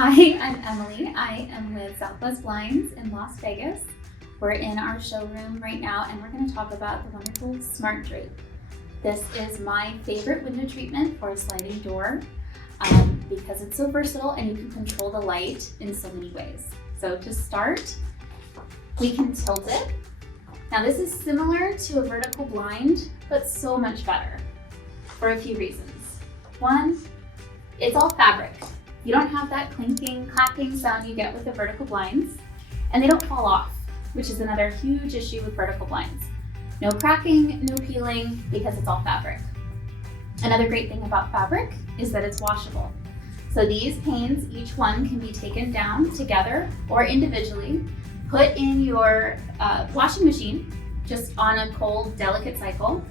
Hi, I'm Emily. I am with Southwest Blinds in Las Vegas. We're in our showroom right now and we're going to talk about the wonderful Smart Drape. This is my favorite window treatment for a sliding door because it's so versatile and you can control the light in so many ways. So to start, we can tilt it. Now this is similar to a vertical blind, but so much better for a few reasons. One, it's all fabric. You don't have that clinking, clacking sound you get with the vertical blinds, and they don't fall off, which is another huge issue with vertical blinds. No cracking, no peeling, because it's all fabric. Another great thing about fabric is that it's washable. So these panes, each one can be taken down together or individually, put in your washing machine, just on a cold, delicate cycle,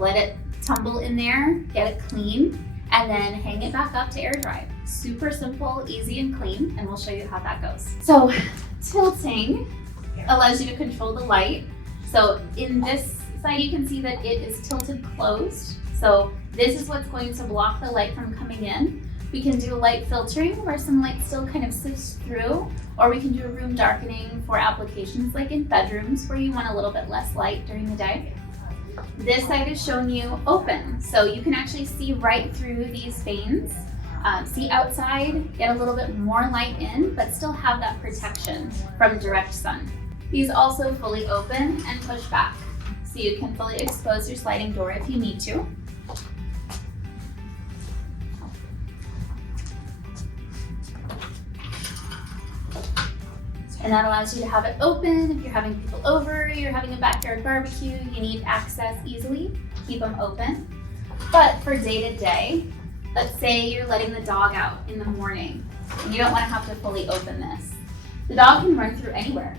let it tumble in there, get it clean, and then hang it back up to air dry. Super simple, easy, and clean, and we'll show you how that goes. So tilting allows you to control the light. So in this side, you can see that it is tilted closed. So this is what's going to block the light from coming in. We can do light filtering where some light still kind of sifts through, or we can do a room darkening for applications like in bedrooms where you want a little bit less light during the day. This side is showing you open, so you can actually see right through these vanes, see outside, get a little bit more light in, but still have that protection from direct sun. These also fully open and push back, so you can fully expose your sliding door if you need to. And that allows you to have it open. If you're having people over, you're having a backyard barbecue, you need access easily, keep them open. But for day to day, let's say you're letting the dog out in the morning and you don't want to have to fully open this. The dog can run through anywhere.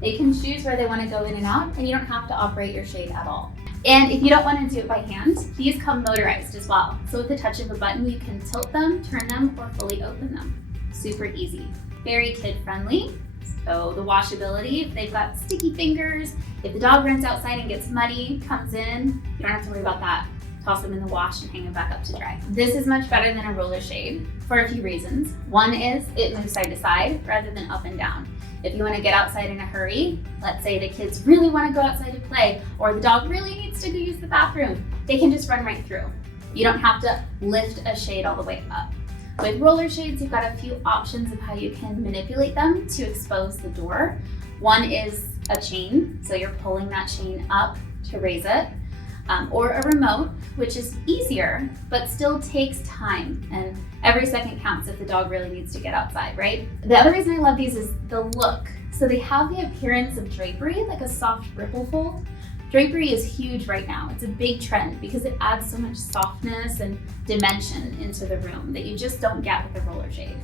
They can choose where they want to go in and out, and you don't have to operate your shade at all. And if you don't want to do it by hand, these come motorized as well. So with the touch of a button, you can tilt them, turn them, or fully open them. Super easy. Very kid friendly. So the washability, if they've got sticky fingers, if the dog runs outside and gets muddy, comes in, you don't have to worry about that. Toss them in the wash and hang them back up to dry. This is much better than a roller shade for a few reasons. One is it moves side to side rather than up and down. If you want to get outside in a hurry, let's say the kids really want to go outside to play, or the dog really needs to go use the bathroom, they can just run right through. You don't have to lift a shade all the way up. With roller shades, you've got a few options of how you can manipulate them to expose the door. One is a chain, so you're pulling that chain up to raise it, or a remote, which is easier, but still takes time, and every second counts if the dog really needs to get outside, right? The other reason I love these is the look. So they have the appearance of drapery, like a soft ripple fold. Drapery is huge right now. It's a big trend because it adds so much softness and dimension into the room that you just don't get with a roller shade.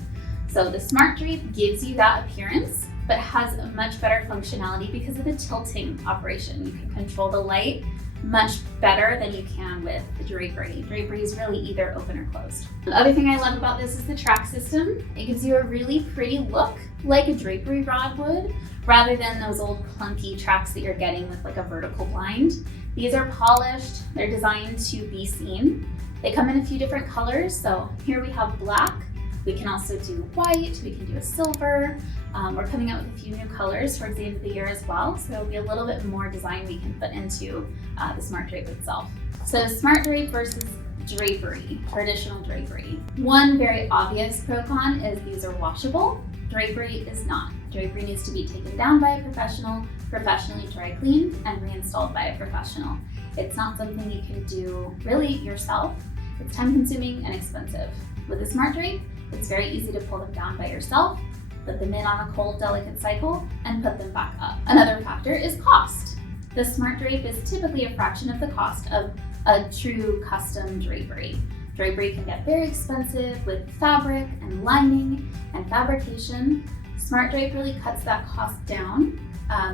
So the Smart Drape gives you that appearance, but has a much better functionality because of the tilting operation. You can control the light much better than you can with the Drapery. Drapery is really either open or closed. The other thing I love about this is the track system. It gives you a really pretty look like a Drapery rod would, rather than those old clunky tracks that you're getting with like a vertical blind. These are polished, they're designed to be seen. They come in a few different colors, so here we have black. We can also do white, we can do a silver. We're coming out with a few new colors towards the end of the year as well, so there'll be a little bit more design we can put into the Smart Drape itself. So Smart Drape versus Drapery, traditional Drapery. One very obvious pro-con is these are washable. Drapery is not. Drapery needs to be taken down by a professional, professionally dry cleaned, and reinstalled by a professional. It's not something you can do really yourself. It's time consuming and expensive. With a Smart Drape, it's very easy to pull them down by yourself, put them in on a cold, delicate cycle, and put them back up. Another factor is cost. The Smart Drape is typically a fraction of the cost of a true custom drapery. Drapery can get very expensive with fabric and lining and fabrication. Smart Drape really cuts that cost down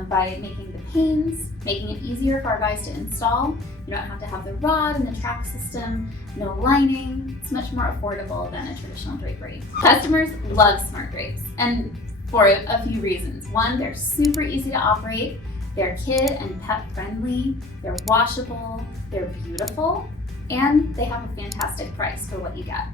by making the panes, making it easier for our guys to install. You don't have to have the rod and the track system, no lining. It's much more affordable than a traditional drapery. Customers love Smart Drapes, and for a few reasons. One, they're super easy to operate. They're kid and pet friendly. They're washable. They're beautiful. And they have a fantastic price for what you get.